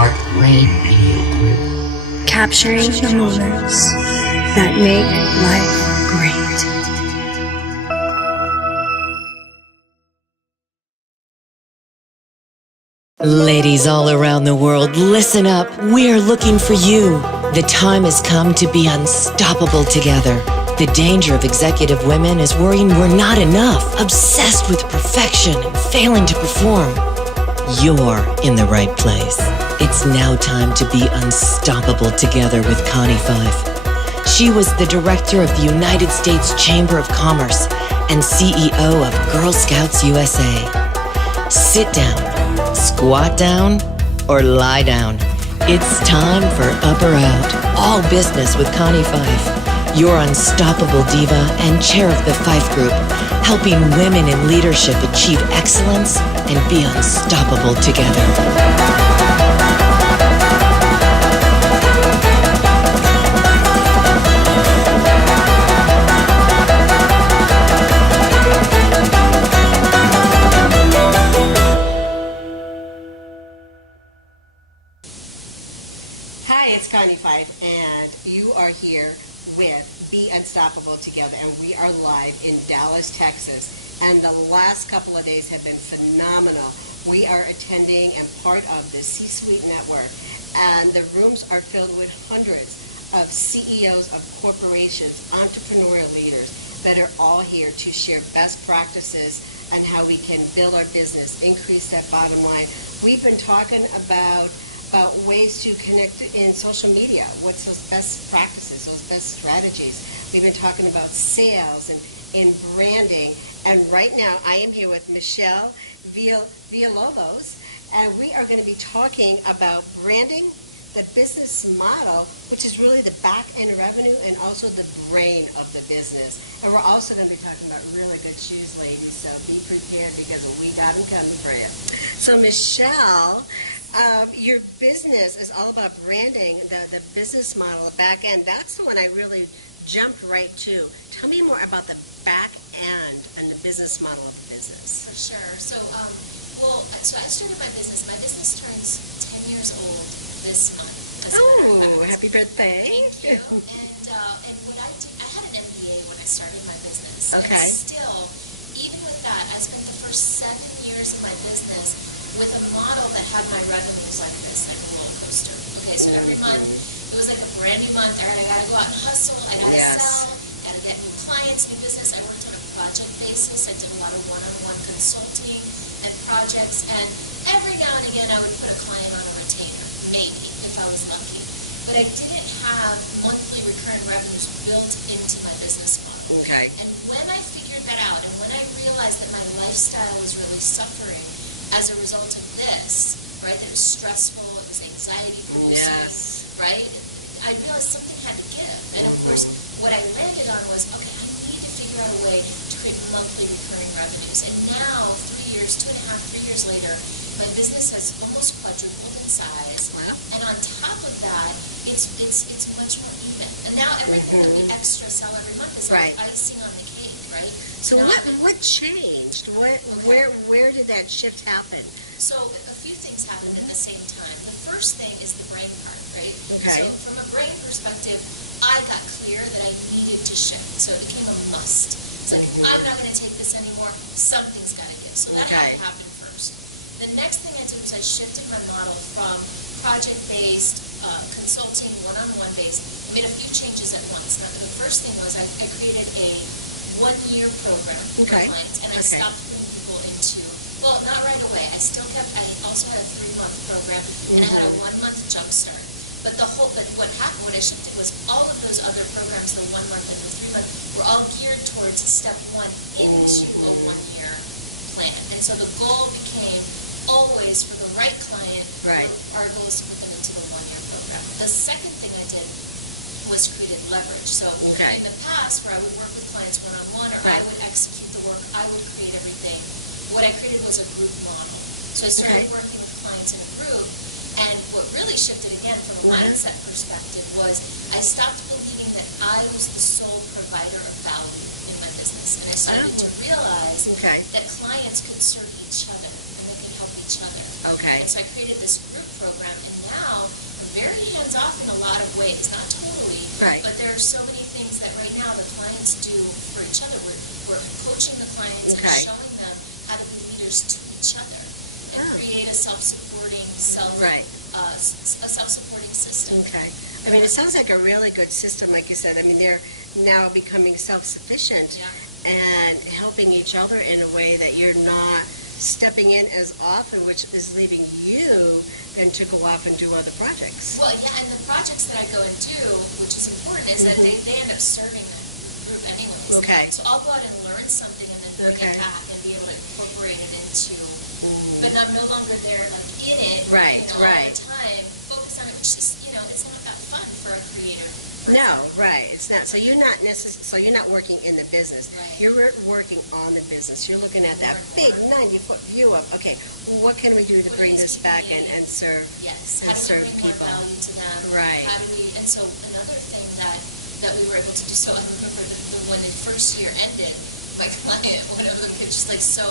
Heart Rain Video Group. Capturing the moments that make life great. Ladies all around the world, listen up. We're looking for you. The time has come to be unstoppable together. The danger of executive women is worrying we're not enough, obsessed with perfection and failing to perform. You're in the right place. It's now time to be unstoppable together with Connie Fife. She was the director of the United States Chamber of Commerce and CEO of Girl Scouts USA. Sit down, squat down, or lie down. It's time for Up or Out. All business with Connie Fife, your unstoppable diva and chair of the Fife Group, helping women in leadership achieve excellence and be unstoppable together. Hi, it's Connie Fife, and you are here with Be Unstoppable Together, and we are live in Dallas, Texas, and the last couple of days have been phenomenal. We are attending and part of the C-Suite Network, and the rooms are filled with hundreds of CEOs of corporations, entrepreneurial leaders that are all here to share best practices and how we can build our business, increase that bottom line. We've been talking about ways to connect in social media. What's those best practices, those best strategies? We've been talking about sales and in branding. And right now I am here with Michelle Villalobos, and we are going to be talking about branding, the business model, which is really the back end revenue and also the brain of the business. And we're also going to be talking about really good shoes, ladies, so be prepared because we got them coming for you. So Michelle, your business is all about branding, the business model, the back end. That's the one I really jumped right to. Tell me more about the back end and the business model of the business. Sure. So I started my business. My business turns 10 years old this month. Oh, happy birthday. Thank you. And what I did, I had an MBA when I started my business. Okay. And still, even with that, I spent the first 7 years of my business with a model that had my revenues like this, like a roller coaster. Okay, so every month, it was like a brand new month. I gotta go out and hustle. I gotta sell. I gotta get new clients, new business. I worked on a project basis. I did a lot of one-on-one consulting and projects. And every now and again, I would put a client on a retainer, maybe, if I was lucky. But I didn't have monthly recurrent revenues built into my business model. Okay. And when I figured that out, and when I realized that my lifestyle was really suffering as a result of this, right, it was stressful, it was anxiety producing, right, I realized something had to give. And of course, what I landed on was, okay, I need to figure out a way to create monthly recurring revenues. And now, 3 years, 2.5, 3 years later, my business has almost quadrupled in size. And on top of that, it's much more even. And now everything that we extra sell every month is like icing on the cake, right? So what changed? Where did that shift happen? So a few things happened at the same time. The first thing is the brain part, right? Okay. So from a brain perspective, I got clear that I needed to shift. So it became a must. It's like, I'm not going to take this anymore. Something's got to give. So that had to happen first. The next thing I did was I shifted my model from project-based, consulting, one-on-one based, made a few changes at once. Now, the first thing was I created a one-year program for clients, and I stopped putting people into, well, not right away. I also had a 3-month program, and I had a 1-month jumpstart. But what happened, what I shifted was all of those other programs, the 1 month and the 3 month, were all geared towards step 1 into a 1-year plan. And so the goal became always for the right client, our goal is to put them into the 1-year program. The second thing I did was created leverage. So in the past, where I would work with clients one-on-one, or I would execute the work, I would create everything. What I created was a group model. So I started working with clients in a group, and what really shifted again from a mindset perspective was I stopped believing that I was the sole provider of value in my business. And I started to realize that clients can serve each other, and they can help each other. Okay. And So I created this group program, and now I'm very hands-off in a lot of ways, not totally, Right. but there are so many things that right now the clients do for each other. We're coaching the clients and Okay. showing them how to be leaders to each other and create a self-supporting, Right. a self-supporting system. Okay. I mean, it sounds like a really good system, like you said. I mean, they're now becoming self-sufficient Yeah. and helping each other in a way that you're not stepping in as often, which is leaving you then to go off and do other projects. Well, yeah, and the projects that I go and do, which is important, is that they end up serving the group anyways. Okay. So I'll go out and learn something and then bring Okay. it back and be able to incorporate it into, but I'm no longer there like in it, Right, all right. the time. Focus on it. It's just, it's not that fun for a creator. No, right. It's not. So you're not So you're not working in the business. Right. You're working on the business. You're looking at that big 90-foot view of, okay, what can we do to bring this back and serve? Yes. And How do serve we bring people. more value to them? Right. How do we? And so another thing that we were able to do. So I remember when the first year ended, my client, one of them, was just like, so.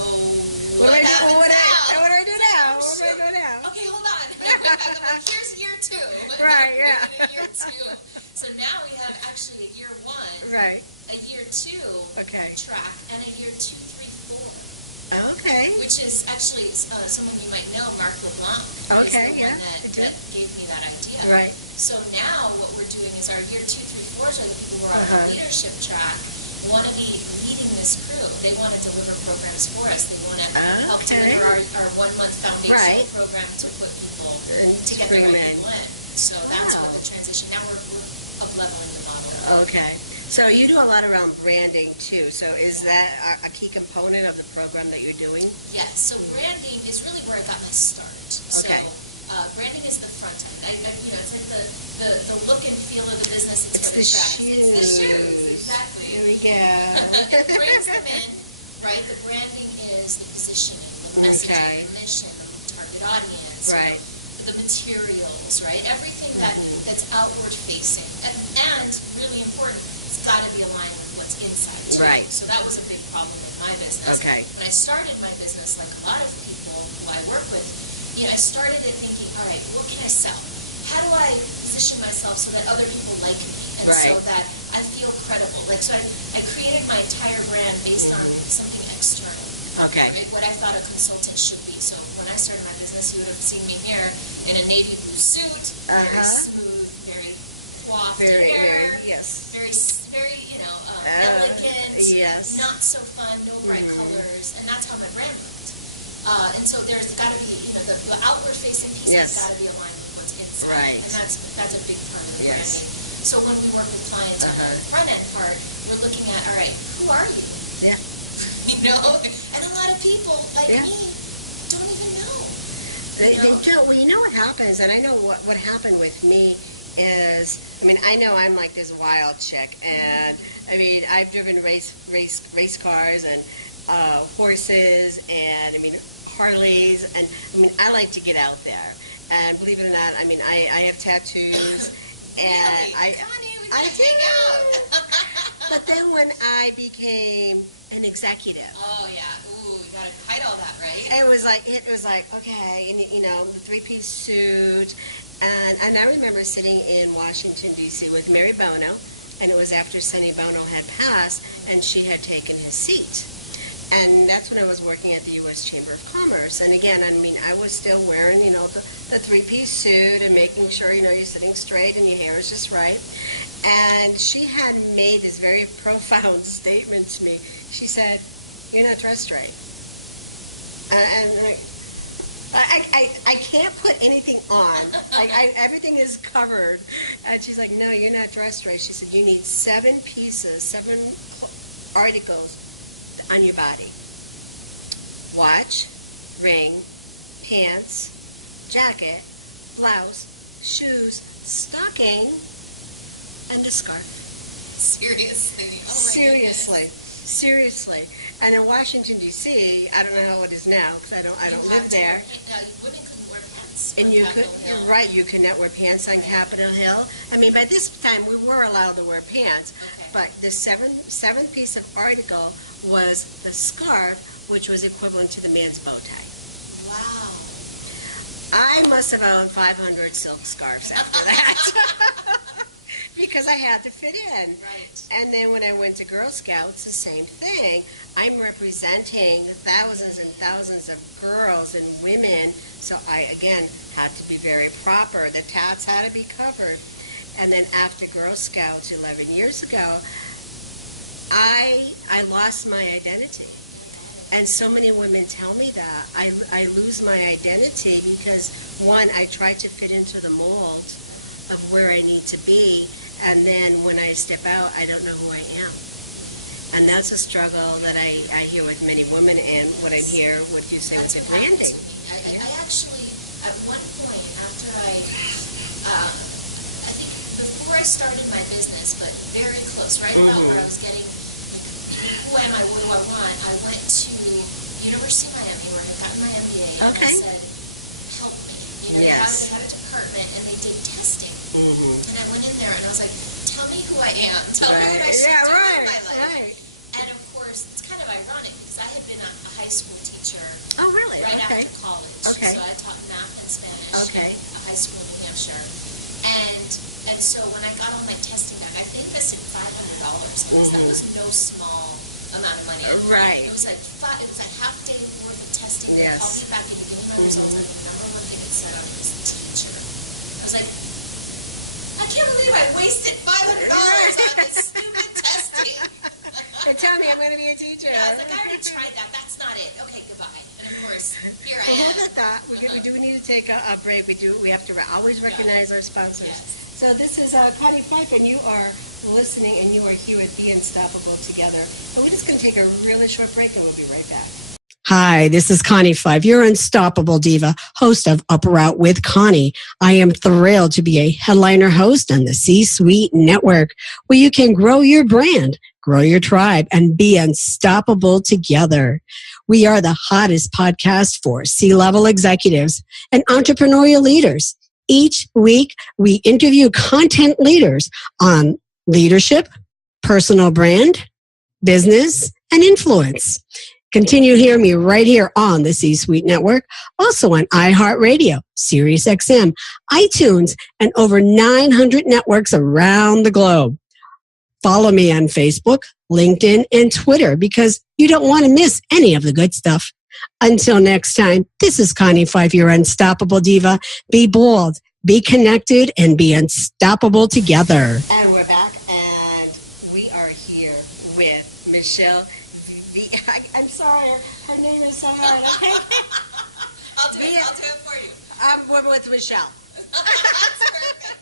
What do I do now? What What do I do now? What do I do now? Okay, hold on. I'm like, here's year 2. Right, yeah. Year 2. So now we have actually a year 1, Right. a year 2 Okay. track, and a year 2, 3, 4. Okay. Which is actually some of you might know Mark Lamont. Okay, is the yeah, one I do. that gave me that idea. Right. So now what we're doing is our year 2, 3, 4s are the people who are on the leadership track, want to be leading this group. They want to deliver programs for us. They want to help Okay. deliver our 1-month foundation Right. program to put people And together bring 'em and in. win. So that's Wow. what the transition. Now we're up-leveling the model. Okay. So you do a lot around branding too. So is that a key component of the program that you're doing? Yes, so branding is really where I got my start. Okay. So branding is the front end. It's like the look and feel of the business. It's the It's the shoes. shoes, exactly. There we go. It brings them in, right? The branding is the positioning, the messaging, Okay. the mission, target audience, Right. the materials, right? Everything that's outward facing. And really important, it's got to be aligned with what's inside too. Right. So that was a big problem in my business. Okay. When I started my business, like a lot of people who I work with, I started it thinking, all right, what can I sell? How do I position myself so that other people like me and so Right. that I feel credible? Like, so I created my entire brand based on something external. Okay. Right? What I thought a consultant should be. So when I started my business, you would have seen me here in a navy blue suit, very smooth, very coiffed Very, hair, yes. very, elegant, Yes. not so fun, no bright colors, and that's how my brand looked. And so there's got to be, the outward-facing piece Yes. has got to be aligned with what's inside, Right. and that's a big part of Yes. branding. So when we work with clients on the front-end part, we're looking at, all right, who are you? Yeah. And a lot of people like Yeah. me don't even know. They do. Well, you know what happens, and I know what happened with me is, I know I'm like this wild chick, and I've driven race cars and horses, and Harleys, and I like to get out there. And believe it or not, I have tattoos, and Connie, we I gotta hang out. do. But then when I became an executive, Oh yeah. Ooh, you gotta hide all that, right? it was like okay, the 3-piece suit, and I remember sitting in Washington D.C. with Mary Bono, and it was after Sonny Bono had passed, and she had taken his seat, and that's when I was working at the U.S. Chamber of Commerce, and again, I was still wearing the 3-piece suit and making sure you're sitting straight and your hair is just right, and she had made this very profound statement to me. She said, "You're not dressed right." And I can't put anything on. Everything is covered. And she's like, "No, you're not dressed right." She said, "You need 7 articles on your body. Watch, ring, pants, jacket, blouse, shoes, stocking, and a scarf." Seriously. Oh my Seriously. And in Washington D.C., I don't know how it is now because I don't live there. Women could wear pants. And on you Capitol could, Hill. you're right, you could not wear pants on Capitol Hill. By this time we were allowed to wear pants, Okay. but the seventh piece of article was the scarf, which was equivalent to the man's bow tie. Wow. must have owned 500 silk scarves after that. Because I had to fit in. Right. And then when I went to Girl Scouts, the same thing. I'm representing thousands and thousands of girls and women, so I, again, had to be very proper. The tats had to be covered. And then after Girl Scouts 11 years ago, I lost my identity. And so many women tell me that. I lose my identity because, one, I try to fit into the mold of where I need to be, and then when I step out, I don't know who I am. And that's a struggle that I hear with many women, and what I hear, what you say with the branding. I actually, at one point, after I think before I started my business, but very close, right about where I was getting, who am I, what do I want, I went to University of Miami, where I got my MBA, and I said, help me. They had a department, and they did testing. And I went in there, and I was like, tell me who I am. Tell me what I should do with my life. And, of course, it's kind of ironic, because I had been a high school teacher right after college. So I taught math and Spanish in a high school in New Hampshire. And so when I got all my testing back, I think this in $500, because that was no small amount of money. It was a half day worth of testing. They called me back and gave me my results. I remember one thing it said I was a teacher. I was like, I can't believe I wasted $500 on this stupid testing. And tell me I'm going to be a teacher. I was like, I already tried that. That's not it. Okay, goodbye. And of course, here I am. Hold that. We do need to take a break. We have to always recognize our sponsors. So this is Connie Fife, and you are listening, and you are here with Be Unstoppable Together. And we're just going to take a really short break, and we'll be right back. Hi, this is Connie Five, your unstoppable diva, host of Up Route with Connie. I am thrilled to be a headliner host on the C-Suite Network, where you can grow your brand, grow your tribe, and be unstoppable together. We are the hottest podcast for C-level executives and entrepreneurial leaders. Each week, we interview content leaders on leadership, personal brand, business, and influence. Continue hearing me right here on the C-Suite Network, also on iHeartRadio, SiriusXM, iTunes, and over 900 networks around the globe. Follow me on Facebook, LinkedIn, and Twitter because you don't want to miss any of the good stuff. Until next time, this is Connie Fife, your unstoppable diva. Be bold, be connected, and be unstoppable together. And we're back, and we are here with Michelle. I'm sorry, her name is so hard. I'll do it for you. We're with Michelle. That's perfect.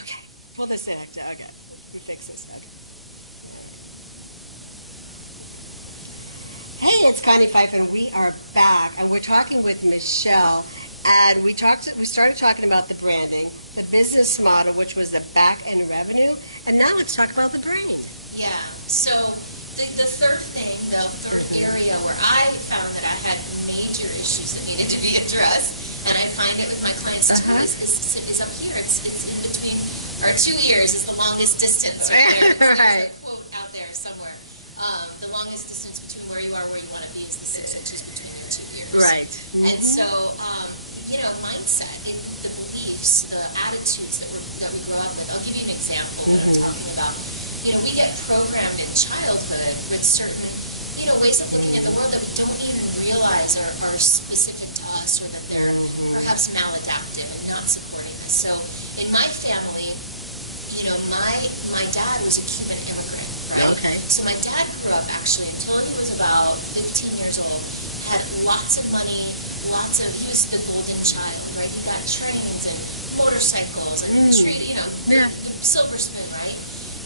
Okay, pull this in. Okay, we fix this. Okay. Hey, it's Connie Fife, and we are back, and we're talking with Michelle, and we started talking about the branding, the business model, which was the back-end revenue, and now let's talk about the brain. Yeah, so the third thing, the third area where I found that I had major issues that needed to be addressed, and I find it with my clients too, is up here. It's in between, or 2 years is the longest distance right there. Right. There's a quote out there somewhere. The longest distance between where you are where you want to be is the 6 inches between the 2 years. Right. And so, mindset, the beliefs, the attitudes that we grow up with. I'll give you an example that I'm talking about. We get programmed in childhood with certain, ways of thinking in the world that we don't even realize are specific to us, or that they're perhaps maladaptive and not supporting us. So in my family, my dad was a Cuban immigrant, right? Okay. So my dad grew up actually until he was about 15 years old, had lots of money, he was the golden child, right? He got trains and motorcycles and silver spoon, right?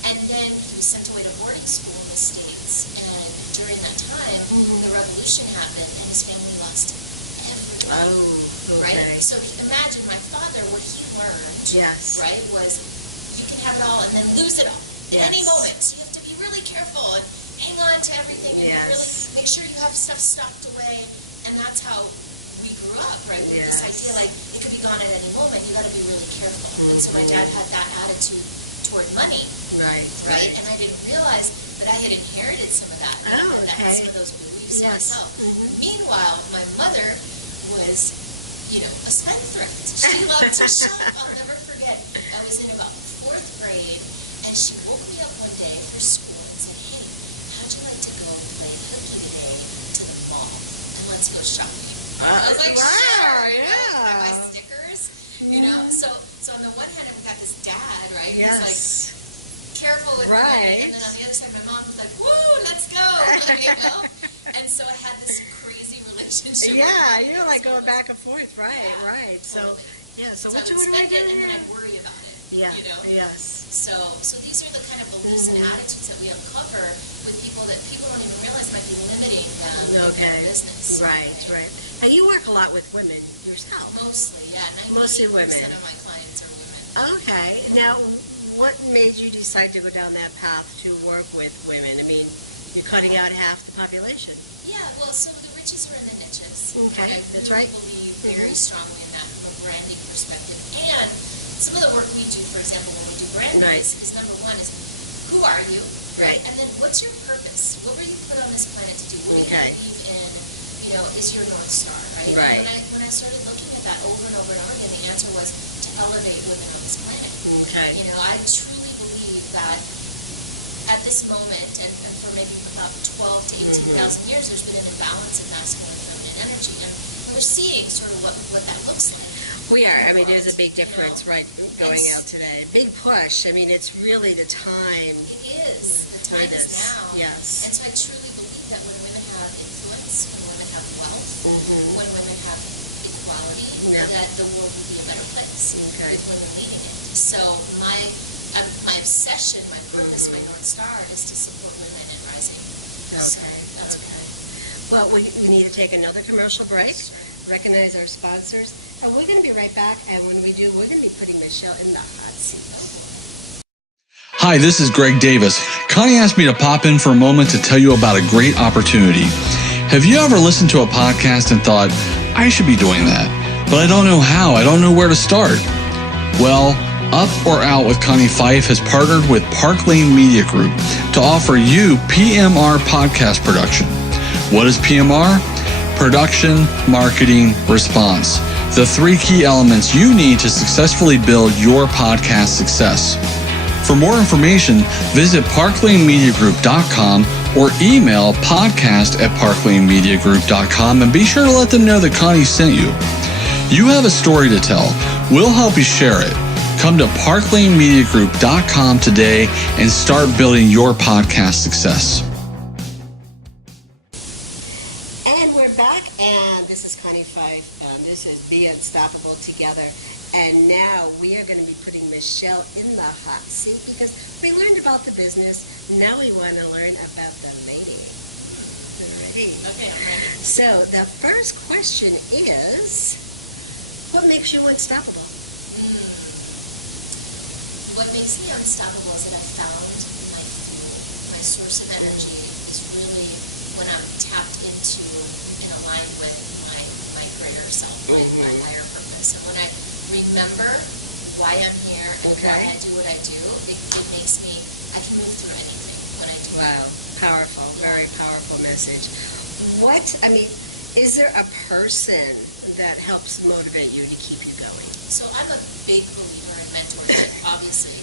And then he was sent away to boarding school in the States. And during that time, the revolution happened, and his family lost everything. Oh, okay. Right? So imagine my father, what he learned, right, was you can have it all and then lose it all at any moment. So you have to be really careful and hang on to everything and really make sure you have stuff stocked away. And that's how we grew up, right? With this idea, like, it could be gone at any moment. You got to be really careful. And so my dad had that attitude toward money. Right? And I didn't realize that I had inherited some of that. And I had some of those beliefs myself. Meanwhile, my mother was, spendthrift. She loved to shop. I'll never forget. I was in about 4th grade, and she woke me up one day for school and said, hey, how'd you like to go play hooky today to the mall? And let's go shopping. I was like, sure, yeah. Can I buy stickers? You know, so on the one hand, I've got this dad, right? Yes. Who's like, careful with right. money. And then on the other side, my mom was like, woo, let's go. You know? And so I had this crazy relationship. Yeah, you're like going back and forth, right, right. So, so what I you would want to spend it, do? and then I worry about it. Yeah, You know? yes. So these are the kind of beliefs and attitudes that we uncover with people that people don't even realize might be limiting them in their business. Right, right. And you work a lot with women yourself. Mostly, yeah. Mostly women. 90% of my clients are women. Okay. Now, what made you decide to go down that path to work with women? I mean, you're cutting out half the population. Yeah, well, so the riches are in the niches. Okay, that's right. I believe very strongly in that from a branding perspective. And some of the work we do, for example, when we do branding, Right. is number one is, who are you? Right. And then what's your purpose? What were you put on this planet to do? What do you Okay. believe in, is your North Star, right? Right. And when I started looking at that over and over and over again, the answer was to elevate women on this planet. Okay. I truly believe that at this moment, and for maybe about 12 to 18,000 years, there's been an imbalance in masculine and feminine energy. And we're seeing sort of what that looks like. We are. I mean, there's a big difference, right, going out today. Big push. I mean, it's really the time. It is. The time is now. Yes. And so I truly believe that when women have influence, when women have wealth, when women have equality, that the world will be a better place with women leading it. So my obsession, my purpose, my North Star is to support women in rising. So that's what I do. Well, we need to take another commercial break, recognize our sponsors, and we're going to be right back. And when we do, we're going to be putting Michelle in the hot seat. Hi, this is Greg Davis. Connie asked me to pop in for a moment to tell you about a great opportunity. Have you ever listened to a podcast and thought, I should be doing that, but I don't know how, I don't know where to start? Well, Up or Out with Connie Fife has partnered with Park Lane Media Group to offer you PMR podcast production. What is PMR? Production, marketing, response. The 3 key elements you need to successfully build your podcast success. For more information, visit parklanemediagroup.com or email podcast@parklanemediagroup.com and be sure to let them know that Connie sent you. You have a story to tell. We'll help you share it. Come to parklanemediagroup.com today and start building your podcast success. And we're back, and this is Connie Fife, and this is Be Unstoppable Together. And now we are going to be putting Michelle in the hot seat because we learned about the business. Now we want to learn about the lady. Ready? Okay, I'm ready. So the first question is, what makes you unstoppable? What makes me unstoppable is that I've found my source of energy is really when I'm tapped into and aligned with my greater self, my higher purpose. And when I remember why I'm here and why I do what I do, it makes me, I can move through anything when I do it. Wow, powerful, very powerful message. Is there a person that helps motivate you to keep you going? So I'm a big believer in mentorship, obviously,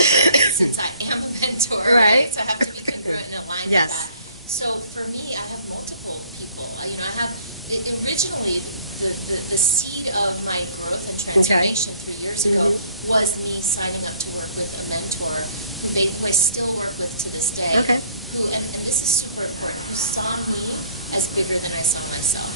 since I am a mentor, right? So I have to be congruent and aligned with that. So for me, I have multiple people. I have originally the seed of my growth and transformation 3 years ago was me signing up to work with a mentor who I still work with to this day. Okay. And this is super important, who saw me as bigger than I saw myself.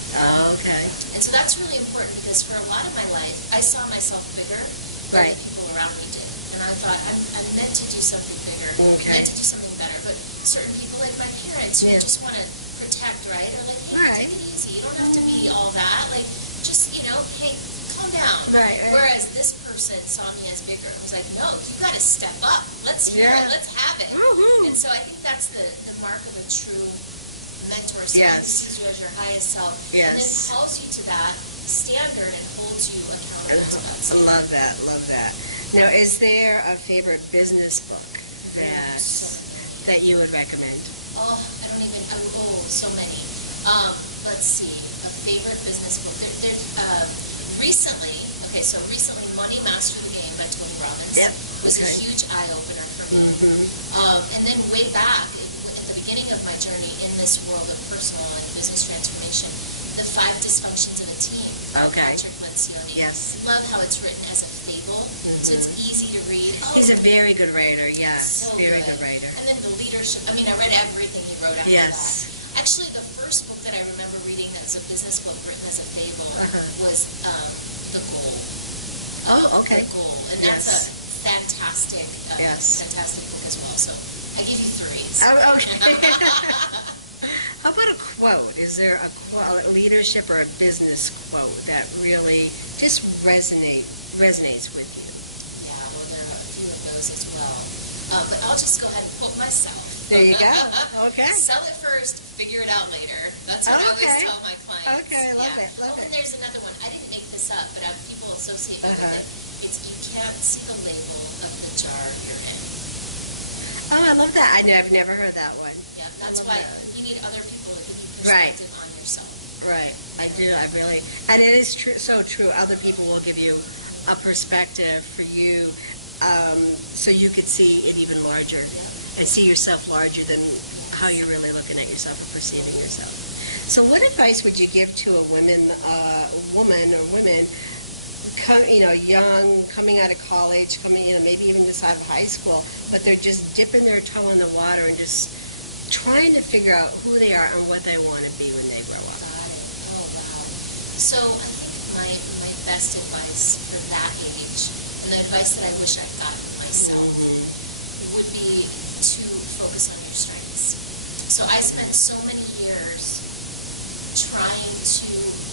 Okay. And so that's really important because for a lot of my life, I saw myself bigger than the people around me did. And I thought, I'm meant to do something bigger, meant to do something better. But certain people, like my parents, who just want to protect, right? Are like, hey, take it easy. You don't have to be all that. Like, just, hey, calm down. Right. Whereas this person saw me as bigger. It was like, no, you got to step up. Let's hear it. Let's have it. And so I think that's the mark of a true mentor. Sees you as your highest self. And then calls you to that standard and holds you accountable to that. So Love that, love that. Now, is there a favorite business book that you would recommend? So many. Let's see, a favorite business book. There's recently, Money Master the Game by Tony Robbins was a huge eye-opener for me. And then way back, at the beginning of my journey in this world of personal and business transformation, The 5 Dysfunctions of a Team by Patrick Lencioni. Yes. Love how it's written as a fable, so it's easy to read. He's a very good writer, yes. So Very good writer. And then the leadership, I read everything he wrote after that. Actually, the first book that I remember reading that's a business book written as a fable was The Goal. Oh, okay. The Goal. And that's a fantastic book as well. So I give you 3. Oh, okay. How about a quote? Is there a leadership or a business quote that really just resonates with you? Yeah, well, there are a few of those as well. But I'll just go ahead and quote myself. There you go. Okay. Sell it first, figure it out later. That's what I always tell my clients. Okay, love it. And there's another one. I didn't make this up, but people associate me with it. It's you can't see the label of the jar you're in. Oh, I love that. I've never heard that one. Yeah, that's why you need other people to give you perspective on yourself. Right. I do. I really. And it is true. So true. Other people will give you a perspective for you, so you could see it even larger. And see yourself larger than how you're really looking at yourself or perceiving yourself. So what advice would you give to a woman, young, coming out of college, maybe even just out of high school, but they're just dipping their toe in the water and just trying to figure out who they are and what they want to be when they grow up? So I think my best advice for that age, and the advice that I wish I'd gotten myself, would be to focus on your strengths. So I spent so many years trying to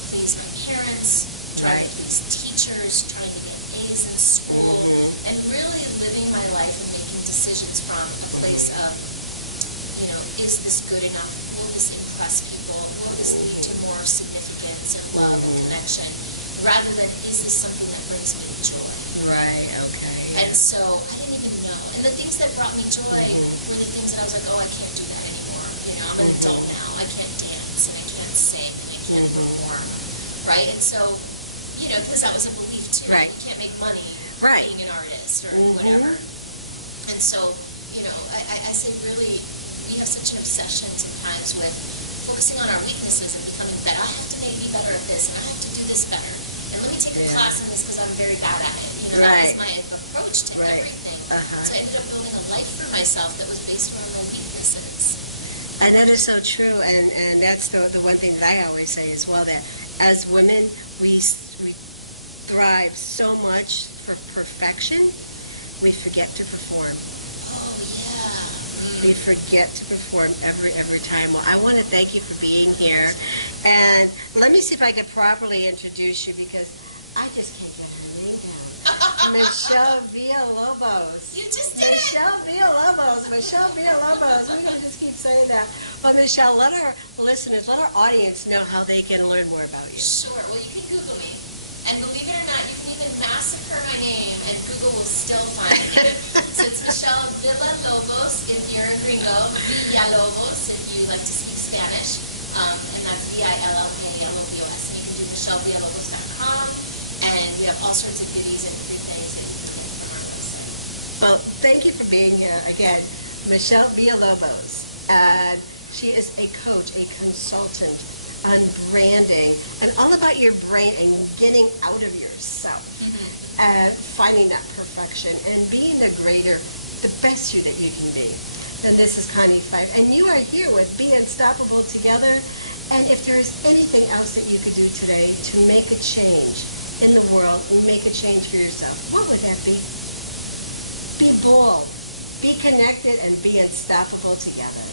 please my parents, trying to please teachers, trying to get A's in school, and really living my life and making decisions from a place of, is this good enough? Will this impress people? Will this lead to more significance and love and connection? Rather than, is this something that brings me joy? Right, okay. And so I didn't even know. And the things that brought me joy were the things that I was like, I can't do that anymore. I'm an adult now. I can't dance and I can't sing and I can't perform. Right? And so, because that was a belief too. Right. You can't make money being an artist or whatever. And so, I say really, we have such an obsession sometimes with focusing on our weaknesses and becoming better. I have to be better at this. I have to do this better. And let me take a class in this because I'm very bad at it. That was my approach to everything. So I ended up building a life for myself that was based on my weaknesses. And that is so true, and that's the one thing that I always say as well, that as women, we thrive so much for perfection, we forget to perform. We forget to perform every time. Well, I want to thank you for being here, and let me see if I can properly introduce you because I just can't get her name down. Michelle Villalobos. You just did it! Michelle Villalobos. Michelle Villalobos. We're going to just keep saying that. But Michelle, let our listeners, let our audience know how they can learn more about you. Sure. Well, you can Google me. And believe it or not, you can even massacre my name, and Google will still find me. So it's Michelle Villalobos if you're a gringo, Villalobos if you like to speak Spanish, and that's Villalobos. You can do MichelleVillalobos.com, and we have all sorts of goodies and different things. Well, thank you for being here again, Michelle Villalobos. She is a coach, a consultant on branding, and all about your brain and getting out of yourself and finding that perfection and being the best you that you can be. And this is Connie 5, and you are here with Be Unstoppable Together. And if there's anything else that you could do today to make a change in the world and make a change for yourself, what would that be? Be bold, be connected, and be unstoppable together.